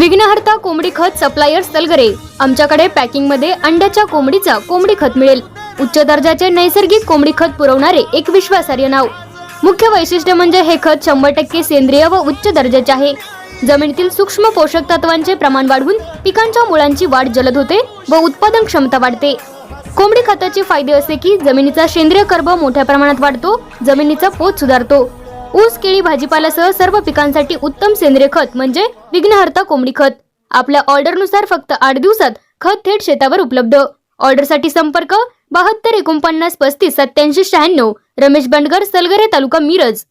विघ्नहर्ता कोंबडी खत सप्लायर सलगरे, आमच्याकडे पॅकिंग मध्ये अंड्याच्या कोंबडीचा कोंबडी खत मिळेल। उच्च दर्जाचे नैसर्गिक कोंबडी खत पुरवणारे एक विश्वासार्ह नाव। मुख्य वैशिष्ट्य म्हणजे हे खत 100% सेंद्रिय व उच्च दर्जाचे आहे। जमिनीतील सूक्ष्म पोषक तत्वांचे प्रमाण वाढवून पिकांच्या मुळांची वाढ जलद होते व उत्पादन क्षमता वाढते। कोंबडी खताचे फायदे असे की जमिनीचा सेंद्रिय कर्ब मोठ्या प्रमाणात वाढतो, जमिनीचा पोत सुधारतो। ऊस, केळी, भाजीपाल्यासह सर्व पिकांसाठी उत्तम सेंद्रिय खत म्हणजे विघ्नहर्ता कोंबडी खत। आपल्या ऑर्डरनुसार फक्त 8 दिवसात खत थेट शेतावर उपलब्ध। ऑर्डरसाठी संपर्क 72 49 35 87 96। रमेश बंडगर, सलगरे, तालुका मिरज।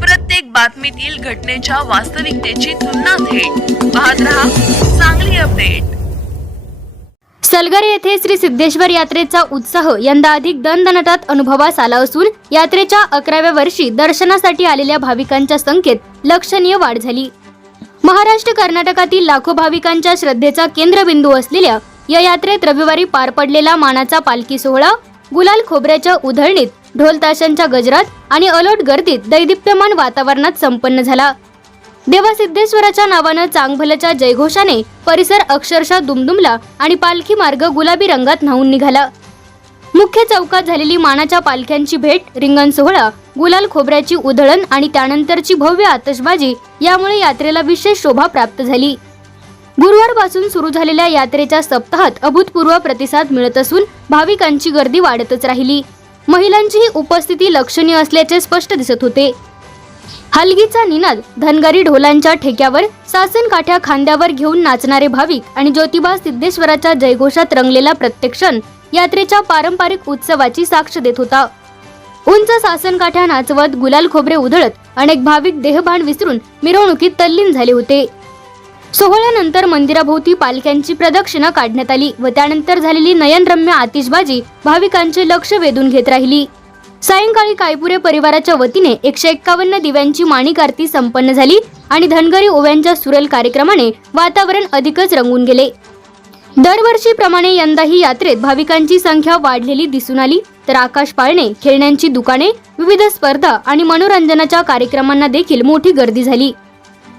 प्रत्येक बातमीतील घटनेच्या वास्तविकतेची तुलना थेट पाहत रहा चांगली अपडेट। सलगरे येथे श्री सिद्धेश्वर यात्रेचा उत्साह यंदा अधिक दणदणाटात अनुभवास आला असून यात्रेच्या 11व्या वर्षी दर्शनासाठी आलेल्या भाविकांच्या संख्येत लक्षणीय वाढ झाली। महाराष्ट्र कर्नाटकातील लाखो भाविकांच्या श्रद्धेचा केंद्रबिंदू असलेल्या या यात्रेत रविवारी पार पडलेला मानाचा पालखी सोहळा गुलाल खोबऱ्याच्या उधळणीत, ढोल ताशांच्या गजरात आणि अलोट गर्दीत दैदिप्यमान वातावरणात संपन्न झाला। देवा सिद्धेश्वराच्या नावानं चांगभलच्या जयघोषाने परिसर अक्षरशः दुमदुमला आणि पालखी मार्ग गुलाबी रंगात न्हाऊन निघाला। मुख्य चौकात झालेली मानाच्या पालख्यांची भेट, रिंगण सोहळा, गुलाल खोबऱ्याची उधळण आणि त्यानंतरची भव्य आतषबाजी यामुळे यात्रेला विशेष शोभा प्राप्त झाली। गुरुवारपासून सुरू झालेल्या यात्रेच्या सप्ताहात अभूतपूर्व प्रतिसाद मिळत असून भाविकांची गर्दी वाढतच राहिली। महिलांचीही उपस्थिती लक्षणीय असल्याचे स्पष्ट दिसत होते। हलगीचा निनाद, धनगरी ढोलांच्या ठेक्यावर सासन काठ्या खांद्यावर घेऊन नाचणारे भाविक आणि ज्योतिबा सिद्धेश्वराच्या जयघोषात रंगलेला प्रत्येक क्षण यात्रेच्या पारंपरिक उत्सवाची साक्ष देत होता। उंच सासन काठ्या नाचवत, गुलाल खोबरे उधळत अनेक भाविक देहभान विसरून मिरवणुकीत तल्लीन झाले होते। सोहळ्यानंतर मंदिराभोवती पालख्यांची प्रदक्षिणा काढण्यात आली व त्यानंतर झालेली नयनरम्य आतिषबाजी भाविकांचे लक्ष वेधून घेत राहिली। सायंकाळी कायपुरे परिवाराच्या वतीने 151 दिव्यांची माणिक आरती संपन्न झाली आणि धनगरी ओव्यांच्या सुरेल कार्यक्रमाने वातावरण अधिकच रंगून गेले। दरवर्षीप्रमाणे यंदाही यात्रेत भाविकांची संख्या वाढलेली दिसून आली, तर आकाश पाळणे, खेळण्यांची दुकाने, विविध स्पर्धा आणि मनोरंजनाच्या कार्यक्रमांना देखील मोठी गर्दी झाली।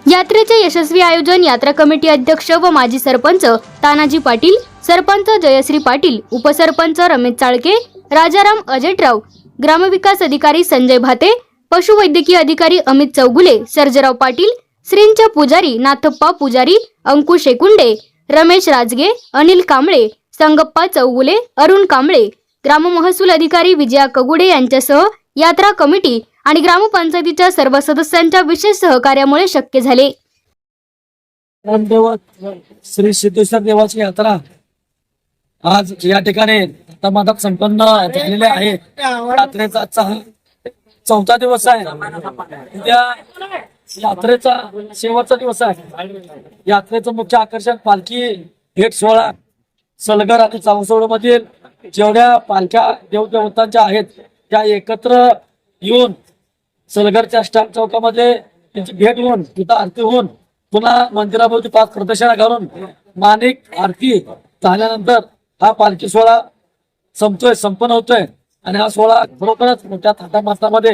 यात्रेचे यशस्वी आयोजन यात्रा कमिटी अध्यक्ष व माजी सरपंच तानाजी पाटील, सरपंच जयश्री पाटील, उपसरपंच रमेश चाळके, राजाराम अजेटराव, ग्रामविकास अधिकारी संजय भाते, पशुवैद्यकीय अधिकारी अमित चौगुले, सर्जेराव पाटील, श्रींचे पुजारी नाथप्पा पुजारी, अंकुश एकुंडे, रमेश राजगे, अनिल कांबळे, संगप्पा चौगुले, अरुण कांबळे, ग्राम महसूल अधिकारी विजया कगुडे यांच्यासह यात्रा कमिटी आणि ग्रामपंचायतीच्या सर्व सदस्यांच्या विशेष सहकार्यामुळे शक्य झाले। श्री सिद्धेश्वर देवाची यात्रा आज या ठिकाणी तमामात संपन्न झालेले आहे। यात्रेचा आजचा हा 4था दिवस आहे। उद्या यात्रेचा शेवटचा दिवस आहे। यात्रेचं मुख्य आकर्षण पालखी भेट सोहळा। सलगर आणि चावसोड मधील जेवढ्या पालख्या देवदेवतांच्या आहेत त्या एकत्र येऊन सलगरच्या स्टॅम्प चौकामध्ये त्यांची भेट होऊन, तिथं आरती होऊन, पुन्हा मंदिराभोवती 5 प्रदक्षिणा घालून माणिक आरती झाल्यानंतर हा पालखी सोहळा संपन्न होतोय। आणि हा सोहळा खरोखरच मोठ्या थाटामाटामध्ये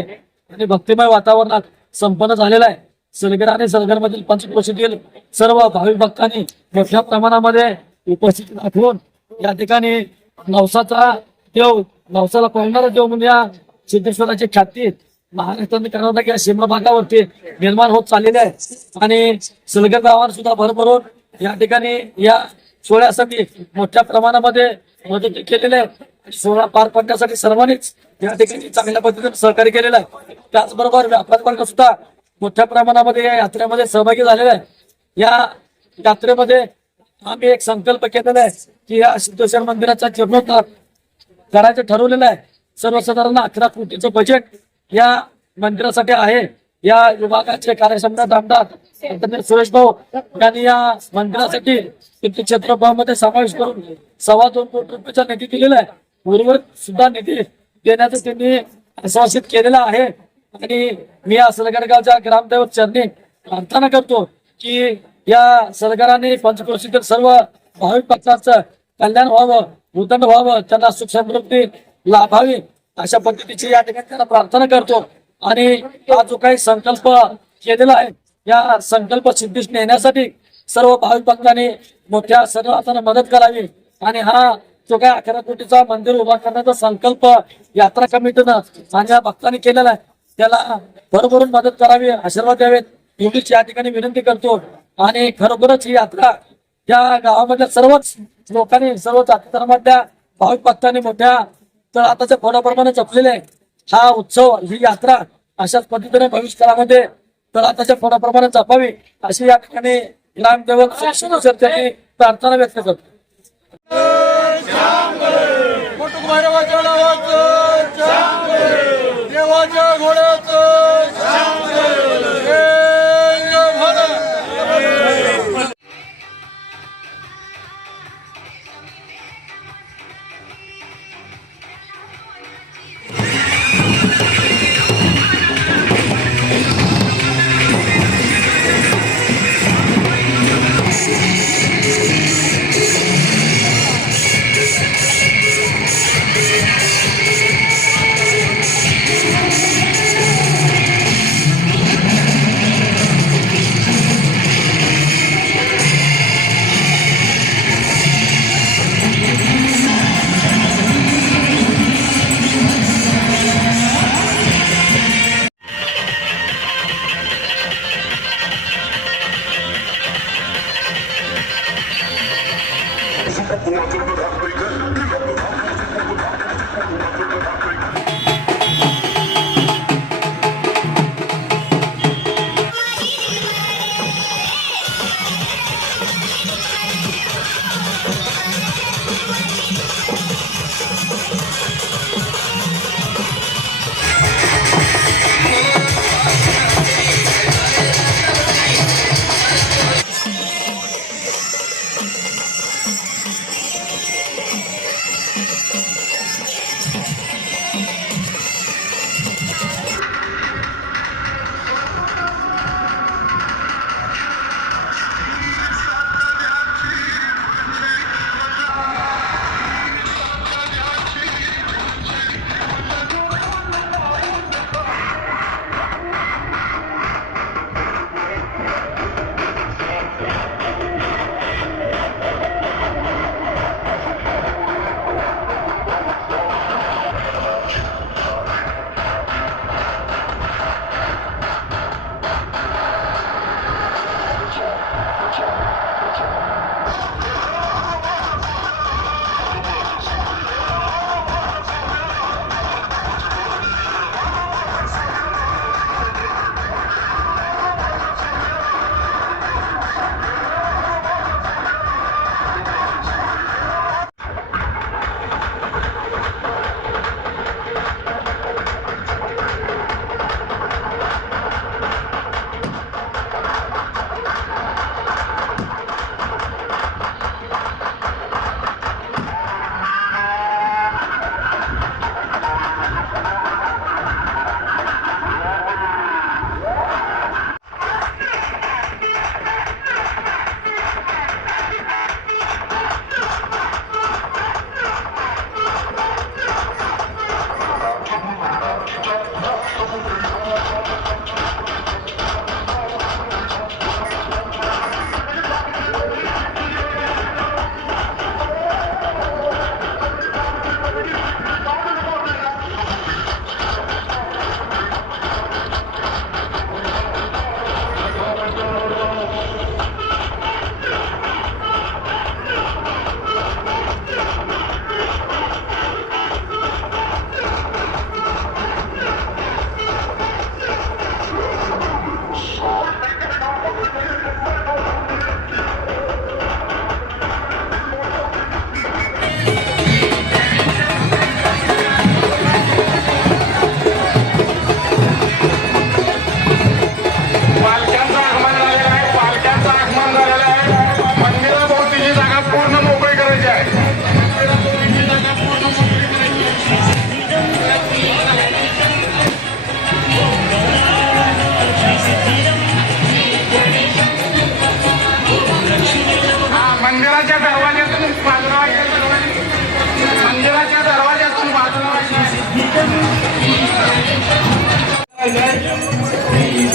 आणि भक्तिमय वातावरणात संपन्न झालेला आहे। सलगर आणि सलगरमधील पंचक्रोशीतील सर्व भाविक भक्तांनी मोठ्या प्रमाणामध्ये उपस्थिती दाखवून या ठिकाणी नवसाचा देव, नवसाला पावणारा देव म्हणून या सिद्धेश्वराची ख्याती महाराष्ट्राने कर्नाटक या सीमा भागावरती निर्माण होत चाललेली आहे। आणि सलगर गावात सुद्धा भरभरून या ठिकाणी या सोहळ्यासाठी मोठ्या प्रमाणामध्ये मदत केलेली आहे। सोहळा पार पडण्यासाठी सर्वांनीच या ठिकाणी चांगल्या पद्धतीने सहकार्य केलेलं आहे। त्याचबरोबर व्यापारी वर्ग सुद्धा मोठ्या प्रमाणामध्ये या यात्रेमध्ये सहभागी झालेला आहे। या यात्रेमध्ये आम्ही एक संकल्प केलेला आहे की या सिद्धेश्वर मंदिराचा जीर्णोद्धार करायचं ठरवलेलं आहे। सर्वसाधारण 11 कोटीचं बजेट या मंदिरासाठी आहे। या विभागाचे कार्यक्षमता आमदार सुरेश भाऊ यांनी या मंदिरासाठी किती क्षेत्रफळामध्ये समावेश करून 2.25 कोटी रुपयाचा निधी दिलेला आहे। उर्वरित सुद्धा निधी देण्याचं त्यांनी आश्वासित केलेलं आहे। आणि मी या सलगर गावच्या ग्रामदैवत चरणी प्रार्थना करतो की या सलगराने पंचक्रोशीतील सर्व भाविक भक्तांचं कल्याण व्हावं, उदंड व्हावं, त्यांना सुख समृद्धी लाभावी अशा पद्धतीची या ठिकाणी त्यांना प्रार्थना करतो। आणि हा जो काही संकल्प केलेला आहे या संकल्प सिद्धीस नेण्यासाठी सर्व भाविक भक्तांनी मोठ्या सर्वांना मदत करावी आणि हा जो काय 11 कोटीचा मंदिर उभा करण्याचा संकल्प यात्रा कमिटीनं आणि या भक्तांनी केलेला आहे त्याला भरभरून मदत करावी, आशीर्वाद द्यावेत एवढीच या ठिकाणी विनंती करतो. आणि खरोखरच ही यात्रा या गावामधल्या सर्वच लोकांनी, सर्व जाती धर्मातल्या भाविक भक्तांनी मोठ्या तळाच्या फोडाप्रमाणे जपलेले आहे. हा उत्सव, ही यात्रा अशाच पद्धतीने भविष्यकाळामध्ये तळाच्या फोडाप्रमाणे जपावी अशी या ठिकाणी ग्रामदेवत त्यांनी प्रार्थना व्यक्त करतो. देवाच्या घोड्याचं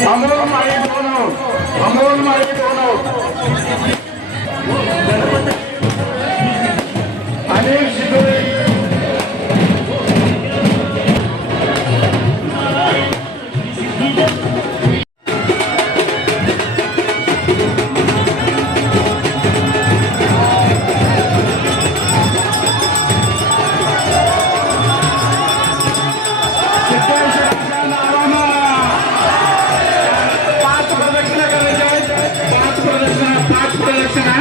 अमोल माळी अमोल माळी 2 आऊट. अनिल शिदोळे सिद्धेश्वराच्या नावानं 5 प्रदक्षिणा करायच्या आहेत. 5 प्रदक्षिणा.